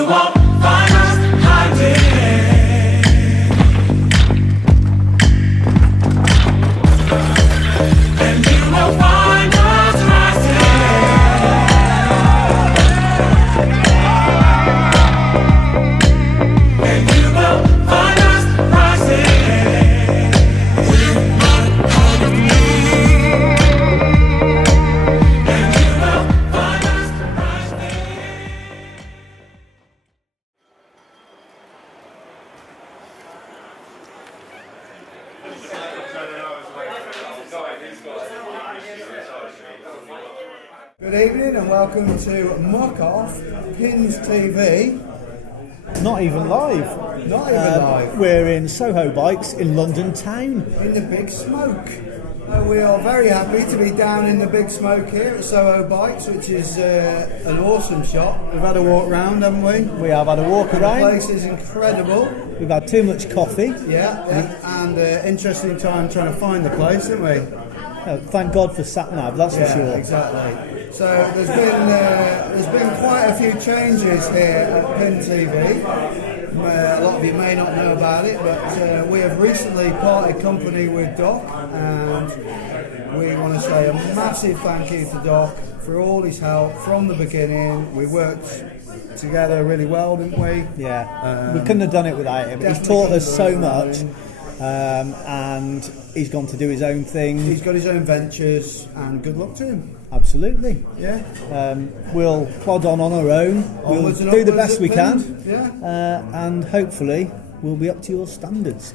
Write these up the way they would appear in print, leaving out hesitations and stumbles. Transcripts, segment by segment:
you won't find us hiding. And you will find us rising. And you will find us rising. We're not out of you. And you will find us rising. Good evening and welcome to Muc-Off Pins TV. Not even live. Not even live. We're in Soho Bikes in London town. In the Big Smoke. We are very happy to be down in the Big Smoke here at Soho Bikes, which is an awesome shop. We've had a walk round, haven't we? We have had a walk The around. place is incredible. We've had too much coffee. Yeah. And interesting time trying to find the place, haven't we? Thank God for sat nav, that's for sure. Exactly. So there's been quite a few changes here at Pin TV. A lot of you may not know about it, but we have recently parted company with Doc, and we want to say a massive thank you to Doc for all his help from the beginning. We worked together really well, didn't we? Yeah, we couldn't have done it without him. He's taught us so much, and he's gone to do his own thing. He's got his own ventures, and good luck to him. Absolutely. Yeah. We'll plod on our own. We'll Onwards and do the upwards best we at can. Pins. Yeah. And hopefully we'll be up to your standards.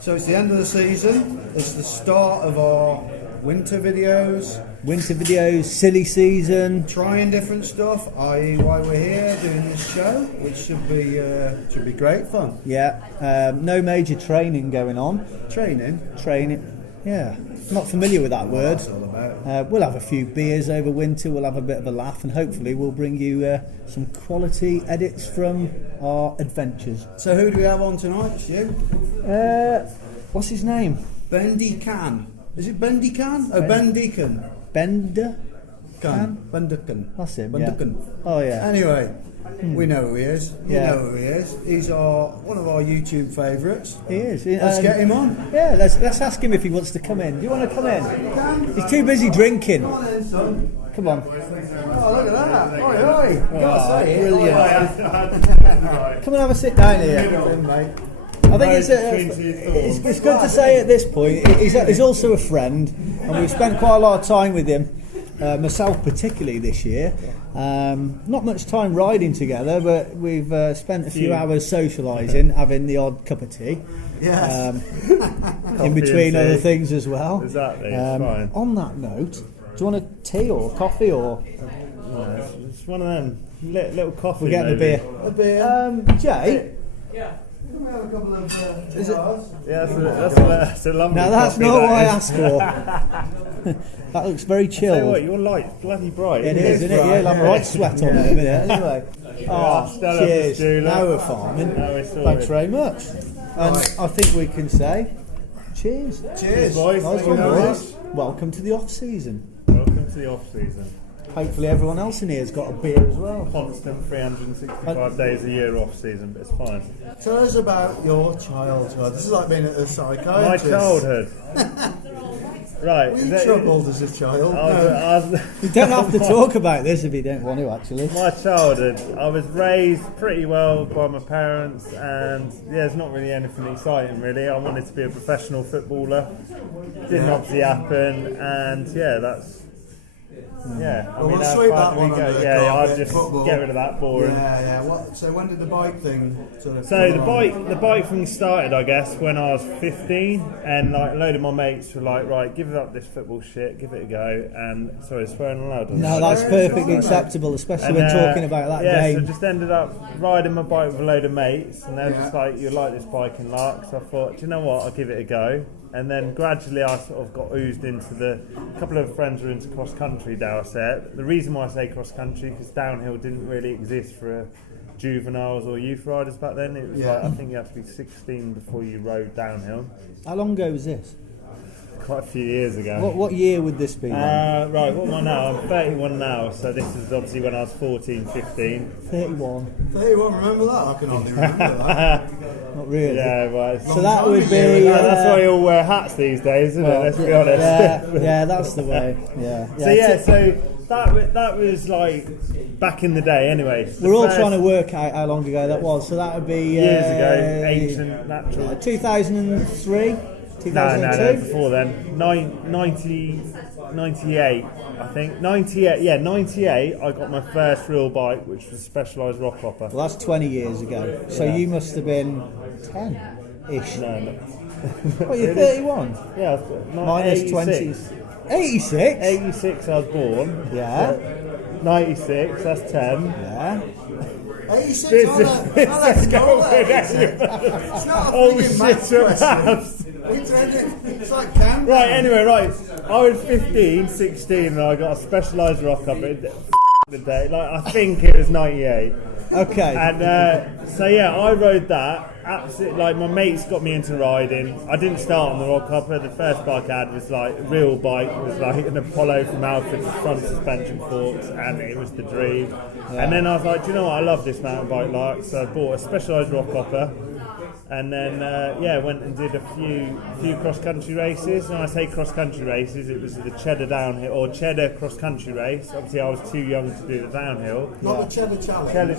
So it's the end of the season. It's the start of our winter videos. Winter videos, silly season. Trying different stuff, i.e. why we're here doing this show, which should be great fun. Yeah. No major training going on. Training. Yeah. Not familiar with that word. That's all about. We'll have a few beers over winter, we'll have a bit of a laugh, and hopefully we'll bring you some quality edits from our adventures. So who do we have on tonight? It's you. What's his name? Ben Deakin. Is it Ben Deakin? Oh, Ben Deakin. Bender? Ben Deakin. That's him, Ben yeah. Deakin. Oh yeah. Anyway, we know who he is. You Yeah. know who he is. He's one of our YouTube favourites. He is. Let's get him on. Yeah, let's ask him if he wants to come in. Do you want to come in? He's too busy drinking. Come on in, son. Come on. Oh, look at that. Oi, oi. Gotta say it. Brilliant. Oi, Come and have a sit down here. mate. I think it's good to say at this point, he's also a friend, and we've spent quite a lot of time with him, myself particularly this year. Not much time riding together, but we've spent a few hours socialising, having the odd cup of tea. Yes. In between other things as well. Exactly, it's fine. On that note, do you want a tea or coffee or? It's one of them little coffee. We're getting maybe. A beer. Jay? Can we have a couple of cigars? Yeah, that's a lovely. Now that's coffee, not what I is. asked for. That looks very Tell you chilled. what, your light's bloody bright. It is, isn't it? Yeah, I'll have a right sweat on it in a minute. Anyway. Stella, Cheers. Stu, Now we're farming. Now we're sorted. Thanks very much. And I think we can say cheers. Cheers. boys. Nice Thank one, you very boys. Welcome to the off season. Welcome to the off season. Hopefully everyone else in here's got a beer as well. Constant 365 days a year off season, but it's fine. Tell us about your childhood. This is like being at a My psychiatrist. childhood. Right. Were you troubled as a child? I was, You don't have to talk about this if you don't want to, actually. my childhood, I was raised pretty well by my parents, and yeah, it's not really anything exciting really. I wanted to be a professional footballer. Didn't obviously happen, and yeah, that's yeah. Well, we'll sweep that one under the I'll carpet, just football. get rid of that boring. Yeah. So when did the bike thing sort of? So come the bike thing started, I guess, when I was 15, and like a load of my mates were like, right, give up this football shit, give it a go. And sorry, swearing aloud. No, that's perfectly acceptable, especially when talking about that yeah, game. so just ended up riding my bike with a load of mates, and they're just like, you like this bike and lark. So I thought, do you know what, I'll give it a go. And then gradually I sort of got oozed into a couple of friends were into cross country, dare I say it. The reason why I say cross country, because downhill didn't really exist for juveniles or youth riders back then. It was like, I think you had to be 16 before you rode downhill. How long ago was this? quite a few years ago. What year would this be then? Right, what am I now? I'm 31 now, so this is obviously when I was 14, 15. 31. 31, remember that? I can hardly remember that. Not really. Yeah, right. So that would be... that's why you all wear hats these days, isn't it? Let's be honest. Yeah, that's the way. So that was like back in the day anyway. We're all trying to work out how long ago that was, so that would be... years ago, ancient natural. 2003? 2002? No, before then. 98, I think. 98, I got my first real bike, which was a Specialised rock hopper. Well, that's 20 years ago. So you must have been 10-ish. No. What, you're 31? Yeah, Minus 20. 86? 86 I was born. Yeah. 96, that's 10. Yeah. 86, Let's go with it. It's not a Oh friggin' shit, maths question. maths. It's like Canberra. Right, anyway, right. I was 15, 16 and I got a Specialised rock up the day. Like, I think it was 98. Okay. And so yeah, I rode that. Absolutely, like my mates got me into riding. I didn't start on the rock hopper. The first bike I had was like a real bike. It was like an Apollo from Alfred's front suspension forks, and it was the dream. Yeah. And then I was like, do you know what? I love this mountain bike like. So I bought a Specialised rock hopper. And then, went and did a few cross-country races. And when I say cross-country races, it was the Cheddar downhill, or Cheddar cross-country race. Obviously, I was too young to do the downhill. Not the Cheddar Challenge. Challenge.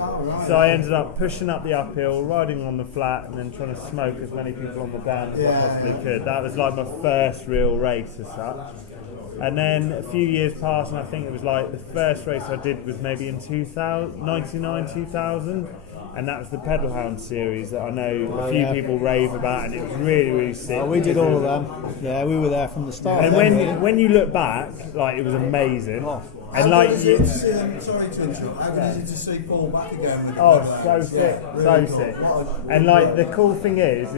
Oh, right. So I ended up pushing up the uphill, riding on the flat, and then trying to smoke as many people on the down as I possibly could. That was like my first real race as such. And then a few years passed, and I think it was like the first race I did was maybe in 99, 2000. And that was the Pedal Hound series that I know a few people rave about, and it was really, really sick. Oh, we did all of them. Yeah, we were there from the start. And when you look back, like, it was amazing. And How like, good is it to see them, sorry to interrupt, how good is it to see Paul back again with the oh, Pedal so Hounds? sick, Really so cool. sick. What a- And like, the cool thing is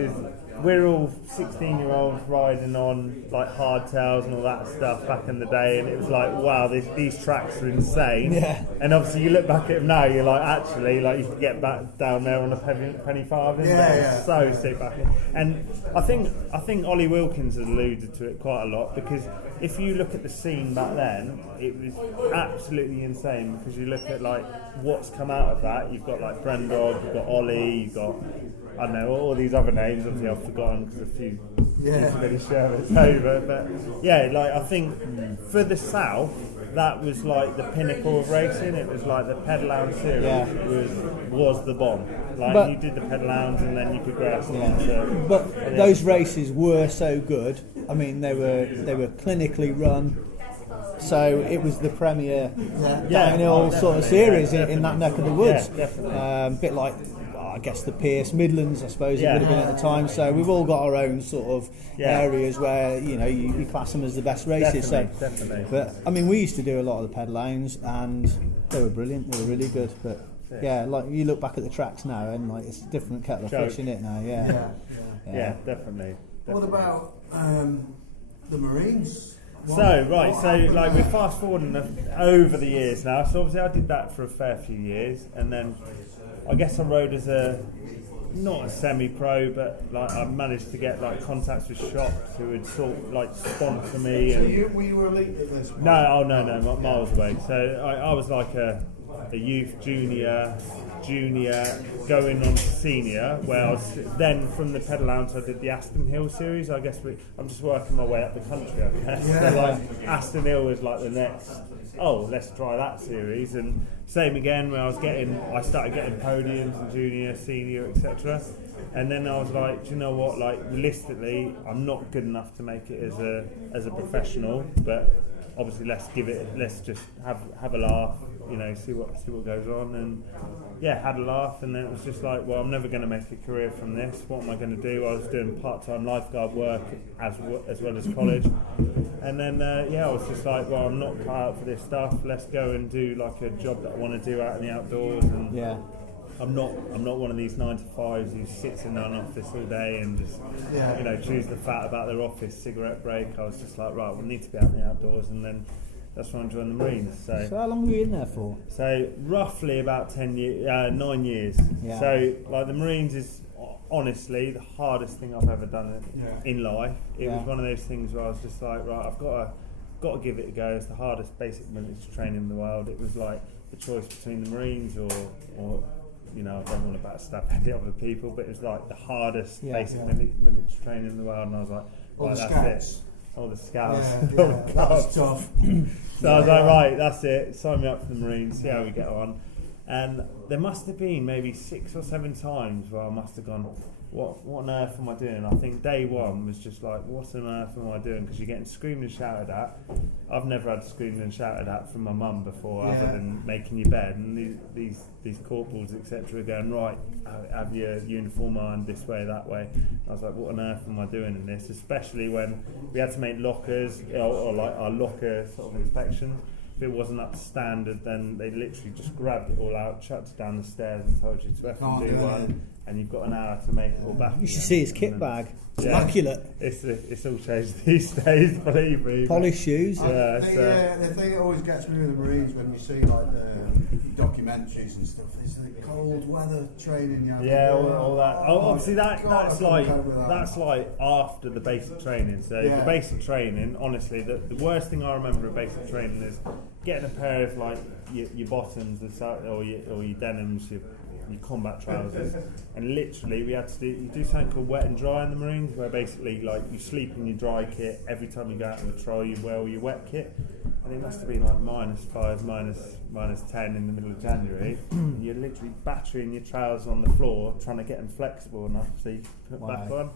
we're all 16-year-olds riding on like hardtails and all that stuff back in the day, and it was like, wow, these tracks are insane. Yeah. And obviously you look back at them now, you're like, actually, like, you could get back down there on a penny farthing. Yeah. So sick back then. And I think Ollie Wilkins has alluded to it quite a lot, because if you look at the scene back then, it was absolutely insane, because you look at like what's come out of that. You've got like Brendog, you've got Ollie, you've got, I don't know, all these other names. Obviously, I've forgotten because a few many sherbets over. But yeah, like, I think for the South, that was like the pinnacle of racing. It was like the Pedal Hound series was the bomb. Like, But- you did the Pedal Hounds and then you progressed into. But those races were so good. I mean, they were clinically run. So it was the premier downhill sort of series in that neck of the woods. Yeah, definitely. A bit like, I guess, the Pierce Midlands, I suppose it would have been at the time. So we've all got our own sort of areas where, you know, you class them as the best races. Definitely. But I mean, we used to do a lot of the Pedal Hounds, and they were brilliant. They were really good. But yeah, like, you look back at the tracks now, and like, it's a different kettle of fish in it now. Yeah, definitely. What about the Marines? So like, we're fast forwarding over the years now. So obviously I did that for a fair few years, and then I guess I rode as not a semi-pro, but like, I managed to get like contacts with shops who would sponsor me. And Were you elite at this point? no, miles away. So I was like a youth, junior, going on to senior, where I was then from the Pedal Hounds. I did the Aston Hill series. I guess I'm just working my way up the country, I guess. So like, Aston Hill was like the next. Oh, let's try that series. And same again, where I started getting podiums in junior, senior, etc. And then I was like, do you know what? Like, realistically, I'm not good enough to make it as a professional, but obviously let's just have a laugh, you know, see what goes on. And had a laugh, and then it was just like, well, I'm never going to make a career from this. What am I going to do? I was doing part-time lifeguard work as well as college, and then I was just like, well, I'm not cut out for this stuff. Let's go and do like a job that I want to do out in the outdoors. And I'm not one of these 9 to 5s who sits in an office all day and just chews the fat about their office cigarette break. I was just like, right, we need to be out in the outdoors. And then that's when I joined the Marines. So how long were you in there for? So roughly about 9 years. Yeah. So like the Marines is honestly the hardest thing I've ever done in life. It was one of those things where I was just like, right, I've got to give it a go. It's the hardest basic military training in the world. It was like the choice between the Marines or you know, I don't want to backstab any other people, but it was like the hardest basic military training in the world, and I was like, right, that's it. All the scouts. That was tough. So I was like, right, that's it. Sign me up for the Marines, see how we get on. And there must have been maybe 6 or 7 times where I must have gone, what on earth am I doing? I think day one was just like, what on earth am I doing? Because you're getting screamed and shouted at. I've never had screamed and shouted at from my mum before, other than making your bed. And these corporals, etc., are going, right, have your uniform on this way, that way. I was like, what on earth am I doing in this? Especially when we had to make lockers, or like our locker sort of inspection. If it wasn't up to standard, then they literally just grabbed it all out, chucked it down the stairs and told you to F and do one, and you've got an hour to make it all back. You should see his kit bag. It's Yeah. immaculate. It's all changed these days, believe me. Polished shoes. Yeah, The thing that always gets me with the Marines when you see like the documentaries and stuff is the cold weather training. You have to Yeah, do. all that. Oh, obviously God, that's I like couldn't cope with that. that's like after the basic training. So the basic training, honestly, the worst thing I remember of basic training is getting a pair of like your bottoms or your denims, your combat trousers, and literally we had to do something called wet and dry in the Marines, where basically like you sleep in your dry kit. Every time you go out on patrol, you wear all your wet kit. And it must have been like -5, -10 in the middle of January. And you're literally battering your trousers on the floor, trying to get them flexible enough so you can put back on.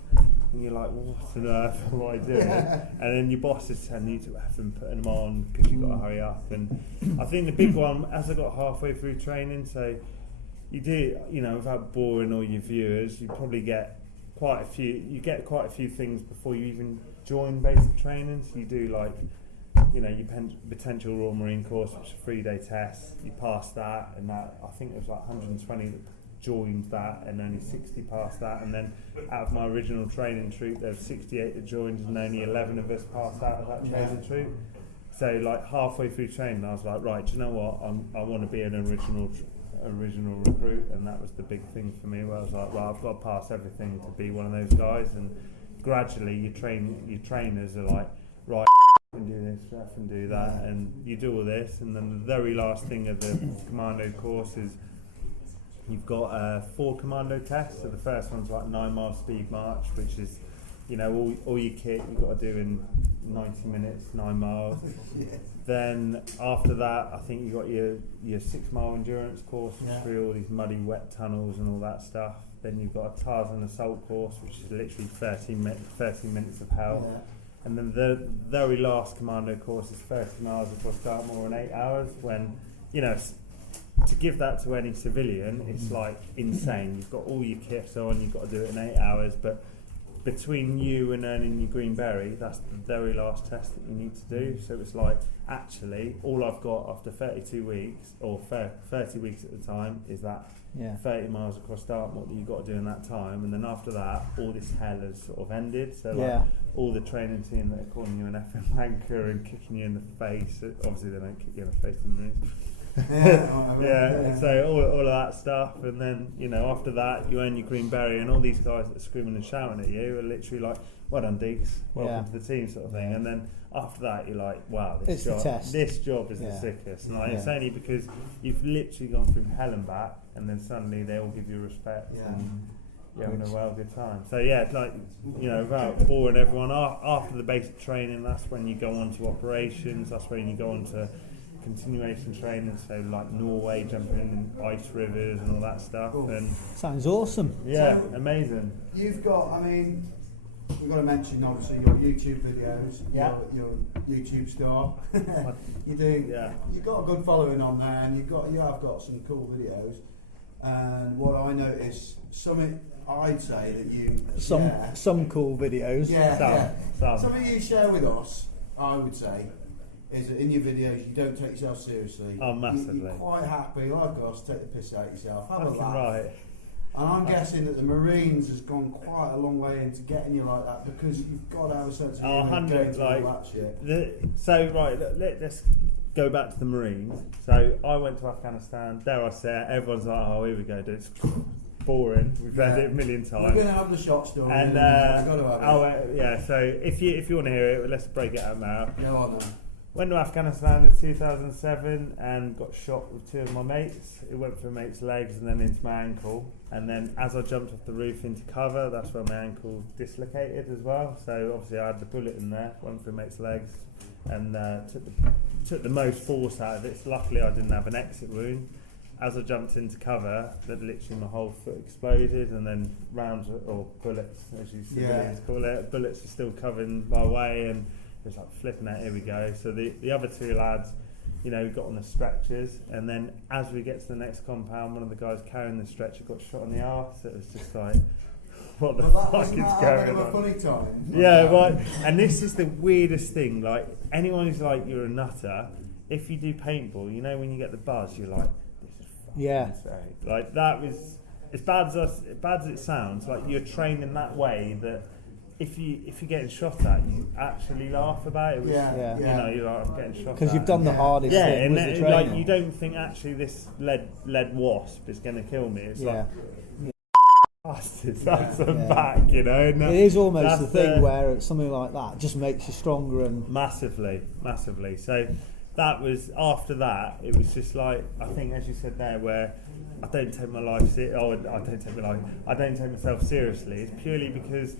And you're like, what on earth am I doing? And then your boss is telling you to have them putting them on because you've got to hurry up. And I think the big one, as I got halfway through training, so you do, you know, without boring all your viewers, you probably get quite a few things before you even join basic training. So you do like, you know, your potential Royal Marine course, which is a 3-day test. You pass that, and that, I think it was like 120 that joined that, and only 60 passed that. And then out of my original training troop, there were 68 that joined, and only 11 of us passed out of that training troop. So like halfway through training, I was like, right, do you know what? I want to be an original recruit, and that was the big thing for me. Where I was like, right, I've got to pass everything to be one of those guys. And gradually, your trainers are like, right, and do this, and do that, and you do all this, and then the very last thing of the commando course is you've got 4 commando tests. So the first one's like 9-mile speed march, which is, you know, all your kit you've got to do in 90 minutes, 9 miles. Then after that, I think you got your 6-mile endurance course through all these muddy, wet tunnels and all that stuff. Then you've got a Tarzan assault course, which is literally 30 minutes of hell. Yeah. And then the very last commando course is 30 miles across Dartmoor in 8 hours. When, you know, to give that to any civilian, it's like insane. You've got all your kits on, you've got to do it in 8 hours, but between you and earning your green beret, that's the very last test that you need to do. So it's like, actually, all I've got after 32 weeks, or 30 weeks at the time, is that 30 miles across Dartmoor that you've got to do in that time. And then after that, all this hell has sort of ended. So like, all the training team that are calling you an effing wanker and kicking you in the face, obviously they don't kick you in the face in the Marines. So all of that stuff, and then, you know, after that you earn your green beret, and all these guys that are screaming and shouting at you are literally like, well done Deaks, welcome to the team, sort of thing. And then after that you're like, wow, this job is the sickest. And like, it's only because you've literally gone through hell and back, and then suddenly they all give you respect and you're having a good time. So it's like, you know, without boring everyone, after the basic training, that's when you go on to operations, that's when you go on to continuation training, so like Norway, jumping in ice rivers and all that stuff. And sounds awesome. So amazing. You've got, I mean, we've got to mention obviously your YouTube videos, your YouTube star. You've got a good following on there, and you have got some cool videos. And what I noticed, I'd say that you some cool videos. Something you share with us, I would say, is that in your videos you don't take yourself seriously. Oh, massively. You're quite happy, like us, take the piss out of yourself, have a That's laugh. right. And I'm guessing that the Marines has gone quite a long way into getting you like that, because you've got to have a sense of humour going through all that shit. So right, let's go back to the Marines. So I went to Afghanistan. Dare I say it, everyone's like, oh, here we go, dude. It's boring. We've read it a million times. We're going to have the shot story. And we've got to have it. yeah. So if you want to hear it, let's break it out now. Go on then. Went to Afghanistan in 2007 and got shot with 2 of my mates. It went through a mate's legs and then into my ankle. And then as I jumped off the roof into cover, that's where my ankle dislocated as well. So obviously I had the bullet in there, went through mate's legs, and took the most force out of it. So luckily I didn't have an exit wound. As I jumped into cover, that literally my whole foot exploded, and then rounds or bullets, as you civilians call it, bullets were still covering my way, and it's like flipping out, here we go. So the other 2 lads, you know, got on the stretchers, and then as we get to the next compound, one of the guys carrying the stretcher got shot in the arse. It was just like, what the fuck is going on? A funny time. Yeah, right. And this is the weirdest thing. Like, anyone who's like, you're a nutter, if you do paintball, you know, when you get the buzz, you're like, this is fucking insane. Like, that was, as bad as it sounds, like, you're trained in that way that if you're getting shot at, you actually laugh about it. Which, Yeah. You know, you're like, I'm getting shot at. Because you've done the hardest thing. and was the then, training. like, you don't think actually this lead wasp is going to kill me. It's like, bastards, that's back, you know. And it is almost the that's thing where something like that just makes you stronger and massively. So that was, after that, it was just like, I think as you said there, where I don't take my life I don't take myself seriously. It's purely because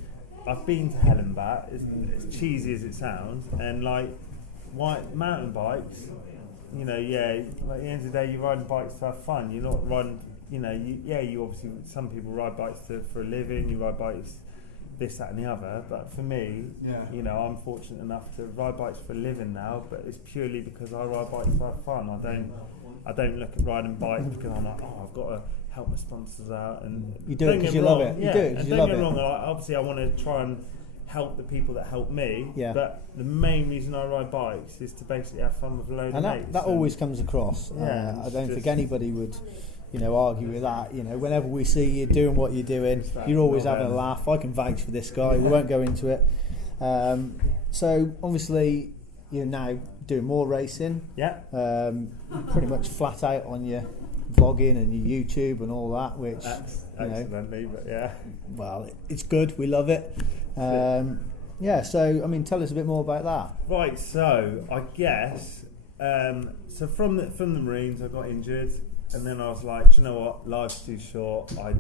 I've been to hell and back, as cheesy as it sounds, and like mountain bikes, you know, like at the end of the day, you're riding bikes to have fun. You're not riding, you know, you obviously, some people ride bikes for a living, you ride bikes this, that and the other, but for me, you know, I'm fortunate enough to ride bikes for a living now, but it's purely because I ride bikes to have fun. I don't look at riding bikes because I'm like, oh, I've got to help my sponsors out, and you do it because you love it. You do it because you love it. Don't get me wrong, obviously I want to try and help the people that help me, but the main reason I ride bikes is to basically have fun with a load of mates. That always comes across. I don't think anybody would, you know, argue with that. You know, whenever we see you doing what you're doing, you're always having a laugh. I can vouch for this guy. We won't go into it. So obviously you're now doing more racing. Pretty much flat out on your vlogging and your YouTube and all that, which accidentally, but well, it's good. We love it. So I mean, tell us a bit more about that. Right. So I guess so from the Marines, I got injured, and then I was like, do you know what? Life's too short. I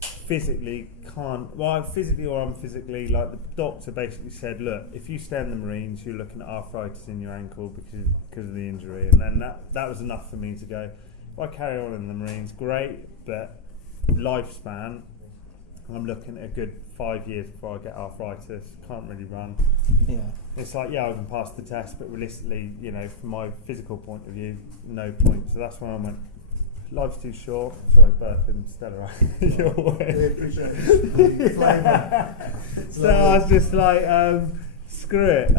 physically can't. Well, physically or unphysically, like the doctor basically said, look, if you stay in the Marines, you're looking at arthritis in your ankle because of the injury, and then that was enough for me to go, if I carry on in the Marines, great, but lifespan, I'm looking at a good 5 years before I get arthritis. Can't really run. It's like, I can pass the test, but realistically, you know, from my physical point of view, no point. So that's when I went, life's too short. Sorry, burping Stella your way. So I was just like, screw it.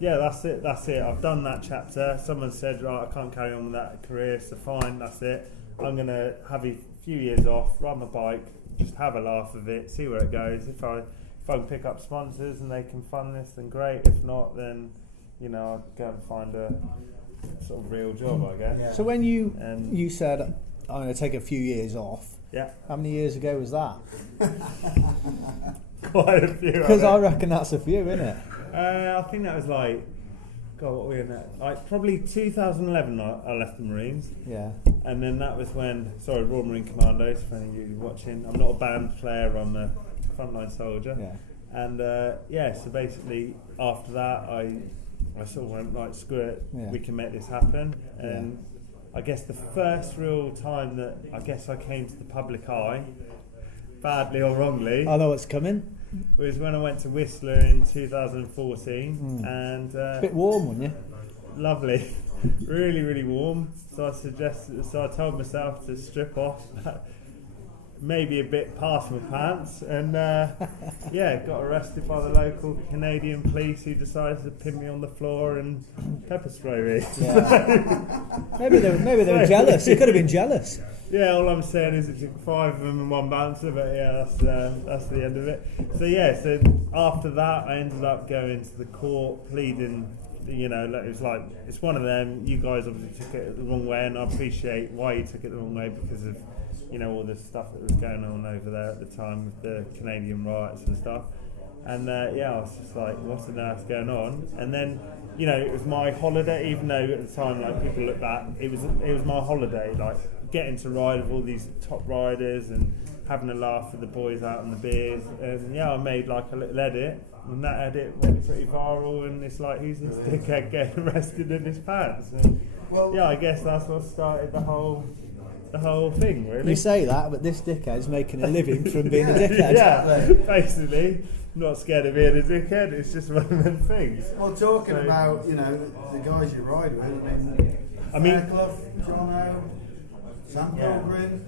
That's it. I've done that chapter. Someone said, right, I can't carry on with that career, so fine, that's it. I'm going to have a few years off, ride my bike, just have a laugh of it, see where it goes. If I can pick up sponsors and they can fund this, then great. If not, then, you know, I'll go and find a sort of real job, I guess. So when you said, I'm going to take a few years off, how many years ago was that? Quite a few. Because I reckon that's a few, isn't it? I think that was like, God, what were we in that? Like probably 2011 I left the Marines. And then that was when, Royal Marine Commandos, for any of you watching. I'm not a band player, I'm a frontline soldier. And so basically after that I sort of went, right, screw it, we can make this happen. And I guess the first real time that I guess I came to the public eye, badly or wrongly, I know what's coming, was when I went to Whistler in 2014, and a bit warm, wasn't you? Lovely, really, really warm. So I told myself to strip off, maybe a bit past my pants, and got arrested by the local Canadian police, who decided to pin me on the floor and pepper spray me. Maybe they were jealous. They could have been jealous. All I'm saying is it took 5 of them and 1 bouncer, but that's the end of it. So after that I ended up going to the court pleading you know, like, it was like, it's one of them. You guys obviously took it the wrong way, and I appreciate why you took it the wrong way, because of, you know, all the stuff that was going on over there at the time with the Canadian riots and stuff. And yeah, I was just like, what's on earth going on? And then, you know, it was my holiday, even though at the time, like, people look back, it was my holiday, like, getting to ride with all these top riders and having a laugh with the boys out on the beers. And yeah, I made like a little edit, and that edit went pretty viral, and it's like, who's this dickhead getting arrested in his pants? And Well, yeah, I guess that's what started the whole thing, really. You say that, but this dickhead's making a living from being a dickhead. Yeah, basically. I'm not scared of being a dickhead, it's just one of them things. Well, talking So- about, you know, the guys you ride with, I mean- Fairclough, Jono, Sam Pilgrim,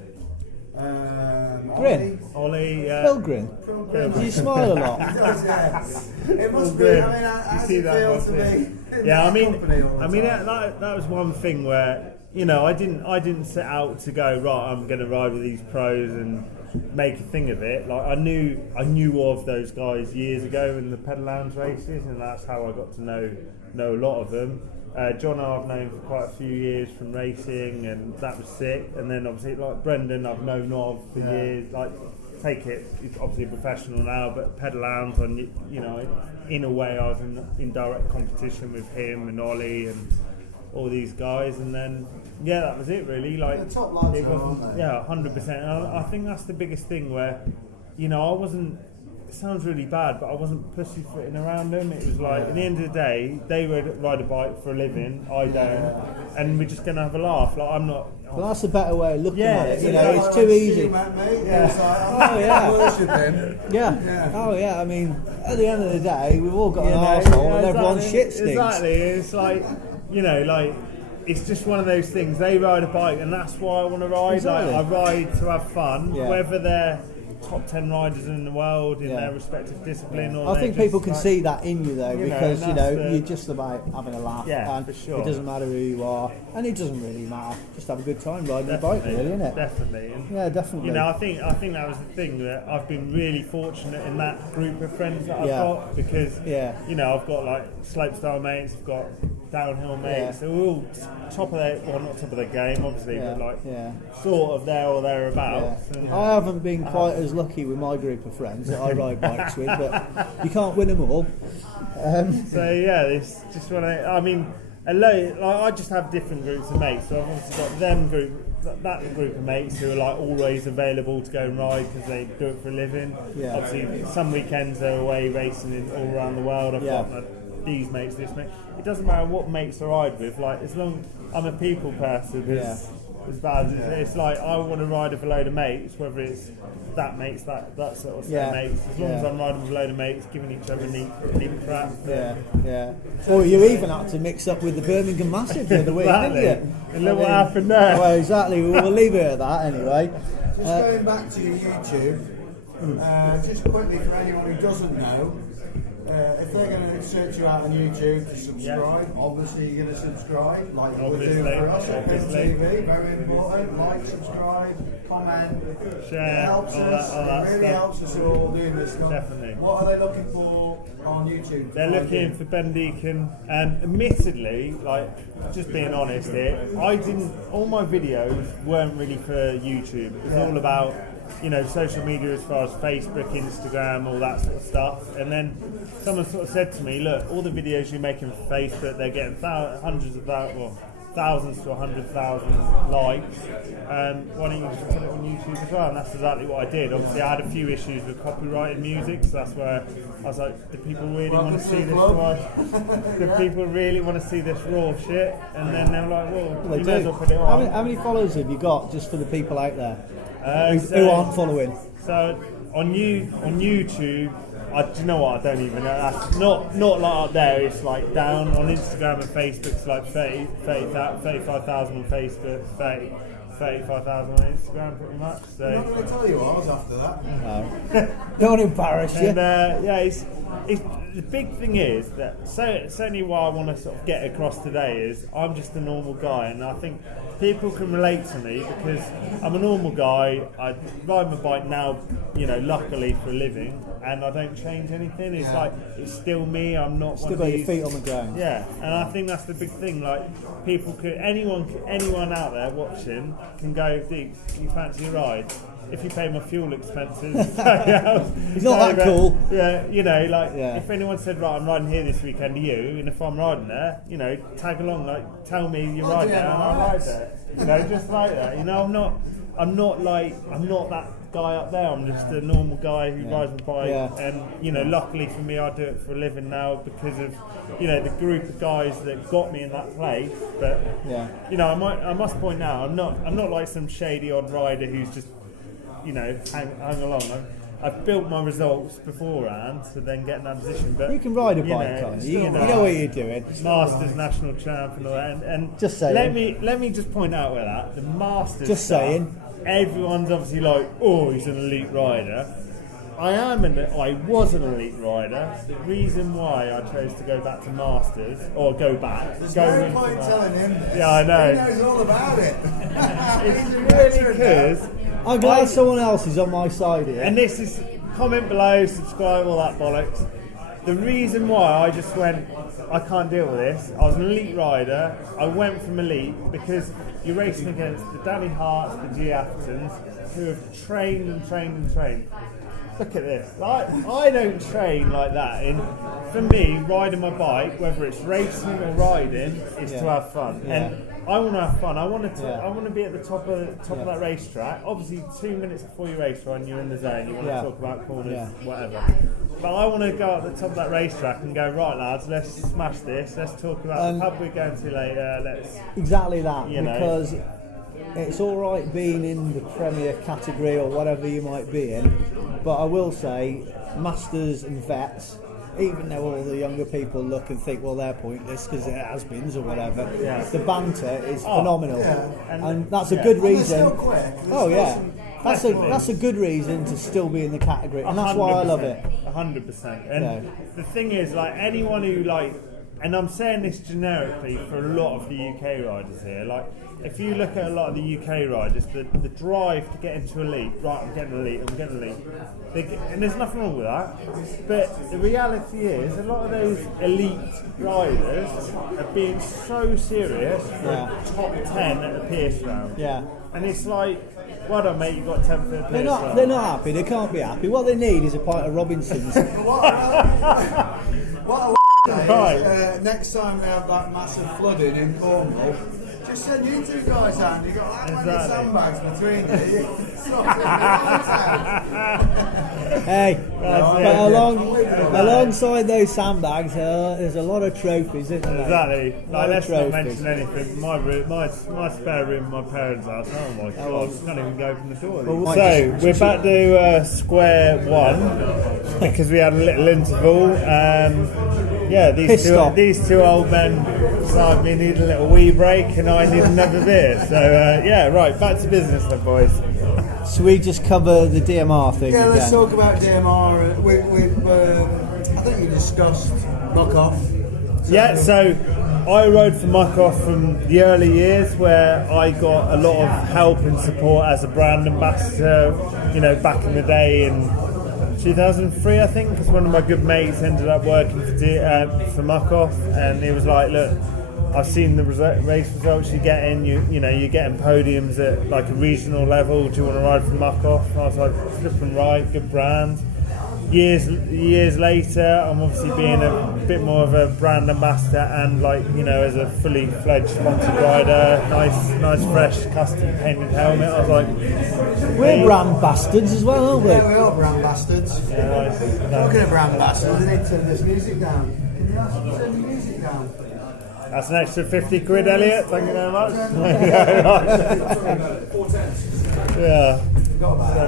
Grin. Ollie, Pilgrim. You smile a lot. It must be. I mean, You how see does it that feel one to thing? be in Yeah, that I mean, company all the time? that was one thing where, you know, I didn't set out to go, right, I'm going to ride with these pros and make a thing of it. Like, I knew of those guys years ago in the pedal lounge races, and that's how I got to know a lot of them. John I've known for quite a few years from racing, and that was sick. And then obviously, like, Brendan I've known of for years. Like, take it, he's obviously a professional now, but pedal lounge, and, you know, in a way I was in direct competition with him and Ollie and all these guys. And then yeah, that was it really. Like, The top lads it now, wasn't- aren't they? yeah, 100%. I think that's the biggest thing where, you know, I wasn't. It sounds really bad, but I wasn't pussyfooting around them. It was like, at the end of the day, they ride a bike for a living, I don't, and we're just going to have a laugh. Like, I'm not. Well, that's a better way of looking Yeah, at it. it's You a know, better it's Like too when easy. Stu met me, it Yeah. was like, Oh, yeah. worship him. Yeah. Yeah. Oh yeah. I mean, at the end of the day, we've all got You an know, arsehole, yeah, and everyone's exactly, shit stinks. Exactly. It's like, you know, like, it's just one of those things. They ride a bike, and that's why I want to ride. Exactly. Like, I ride to have fun, Yeah. whether they're top 10 riders in the world in Yeah. their respective discipline, or I they're think just people can like, see that in you though, you know, because and that's the- you're just about having a laugh, Yeah, and for sure. it doesn't matter who you are, and it doesn't really matter. Just have a good time riding your bike, Definitely, really, innit? Definitely. And, Yeah, definitely. you know, I think that was the thing, that I've been really fortunate in that group of friends that I've Yeah. got, because Yeah. you know, I've got like slopestyle mates, I've got downhill mates. Yeah. They're all top of their, well, not top of their game, obviously, Yeah, but like yeah. sort of there or thereabouts. Yeah. And, I haven't been quite as lucky with my group of friends that I ride bikes with, but you can't win them all. So yeah, it's just when I mean, like, I just have different groups of mates. So I've obviously got that group of mates who are like always available to go and ride because they do it for a living. Yeah. Obviously, some weekends they're away racing all around the world. I've Yeah. got these mates, this mate. It doesn't matter what mates I ride with. Like, as long I'm a people person, as bad as it's like, I want to ride with a load of mates, whether it's that mates, that sort of Yeah. mates. As long as Yeah. I'm riding with a load of mates, giving each other neat crap. Yeah, yeah. Or you even had to mix up with the Birmingham Massive the other week, Exactly. didn't you? And look what happened there. Well, exactly. We'll leave it at that anyway. Just going back to your YouTube, just quickly for anyone who doesn't know, if they're going to search you out on YouTube to subscribe, obviously you're going to subscribe, like we're doing Obviously, for us at Ben obviously. TV. Very important. Like, subscribe, comment. Share, It helps all us. that It really stuff. helps us all doing this stuff. Definitely. What are they looking for on YouTube? They're looking for Ben Deakin, and admittedly, like, just being honest here, all my videos weren't really for YouTube. It was all about, you know, social media as far as Facebook, Instagram, all that sort of stuff. And then someone sort of said to me, look, all the videos you're making for Facebook, they're getting hundreds of thousands to 100,000 likes. Why don't you just put it on YouTube as well? And that's exactly what I did. Obviously, I had a few issues with copyrighted music, so that's where I was like, do people really want to see this raw? Do people really want to see this raw shit? And then they were like, well, They you may as do. well put it How on. many followers have you got, just for the people out there So- who aren't following? So on YouTube, do you know what? I don't even know. That's not like up there. It's like down on Instagram and Facebook. It's like 35,000 on Facebook, 35,000 on Instagram, pretty much. I'm not So going to tell you ours after that. No. Don't embarrass you. and yeah, it's the big thing is that certainly what I want to sort of get across today is I'm just a normal guy, and I think people can relate to me because I'm a normal guy. I ride my bike now, luckily for a living, and I don't change anything. It's like it's still me. I'm not Still one got of your these, feet on the ground. Yeah, and I think that's the big thing. Like people could, anyone out there watching can go, Deaks, you fancy a ride? If you pay my fuel expenses, He's not that cool. Yeah, if anyone said, right, I'm riding here this weekend, you, and if I'm riding there, tag along, like, tell me you ride there, and I'll ride there. Just like that. I'm not that guy up there. I'm just a normal guy who rides a bike, and luckily for me, I do it for a living now because of the group of guys that got me in that place. But I must point out, I'm not like some shady odd rider who's just hang along. I've built my results beforehand to then get in that position. But you can ride a bike, can't you? You know what you're doing. Masters, national champ, and all that. And just saying. Let me just point out where that the Masters. Just stuff, saying. Everyone's obviously like, oh, he's an elite rider. I was an elite rider. The reason why I chose to go back to Masters, or go back, There's go no into point that. telling him this. Yeah, I know. He knows all about it. It's really because I'm glad someone else is on my side here. and this is comment below, subscribe, all that bollocks. The reason why I just went, I can't deal with this. I was an elite rider. I went from elite because you're racing against the Danny Harts, the G Athertons, who have trained and trained and trained. Look at this. I don't train like that. And for me, riding my bike, whether it's racing or riding, is to have fun. Yeah. And I want to have fun. I want to be at the top of that racetrack. Obviously, 2 minutes before you race run, you're in the zone. You want to talk about corners, whatever. But I want to go at the top of that racetrack and go, right, lads, let's smash this. Let's talk about the pub we're going to later. Let's exactly that, because it's all right being in the Premier category or whatever you might be in, but I will say, Masters and Vets, even though all the younger people look and think, well, they're pointless because they're has-beens or whatever, the banter is phenomenal, and that's a good reason. They're still quick. Oh yeah, that's a good reason to still be in the category, and that's why I love it. 100%. And the thing is, like, anyone who and I'm saying this generically for a lot of the UK riders here, like, if you look at a lot of the UK riders, the drive to get into elite, right, I'm getting elite, and there's nothing wrong with that, but the reality is a lot of those elite riders are being so serious for a top 10 at a Pierce round. Yeah. And it's like, well done, mate, you got 10th at a Pierce round. They're not happy, they can't be happy. What they need is a pint of Robinson's. What next time we have that massive flooding in Cornwall, just send you two guys out. You've got that many sandbags between you. Hey, but alongside those sandbags, there's a lot of trophies, isn't there? Exactly. Like, let's not trophies. mention anything. My spare room in my parents' house. Oh my god! I can't even go open the door. So we're back to square one because we had a little interval. These two old men decided we need a little wee break, and I need another beer. So right, back to business then, boys. So we just cover the DMR thing Yeah, let's again. talk about DMR. I think you discussed Muc-Off. So I rode for Muc-Off from the early years where I got a lot of help and support as a brand ambassador, back in the day in 2003, I think, because one of my good mates ended up working for Muc-Off, and he was like, look, I've seen the race results you're getting, you're getting podiums at like a regional level, do you want to ride for Muc-Off? And I was like, flipping right, good brand. Years later, I'm obviously being a bit more of a brand ambassador and as a fully fledged sponsored rider, nice fresh custom painted helmet. I was like, We're brand bastards as well, aren't we? Yeah, we are brand bastards. yeah, Talking of brand bastards, we need to turn this music down. Can you ask them to turn the music down? that's an extra 50 quid, Elliot. Thank you very much. Yeah. Got about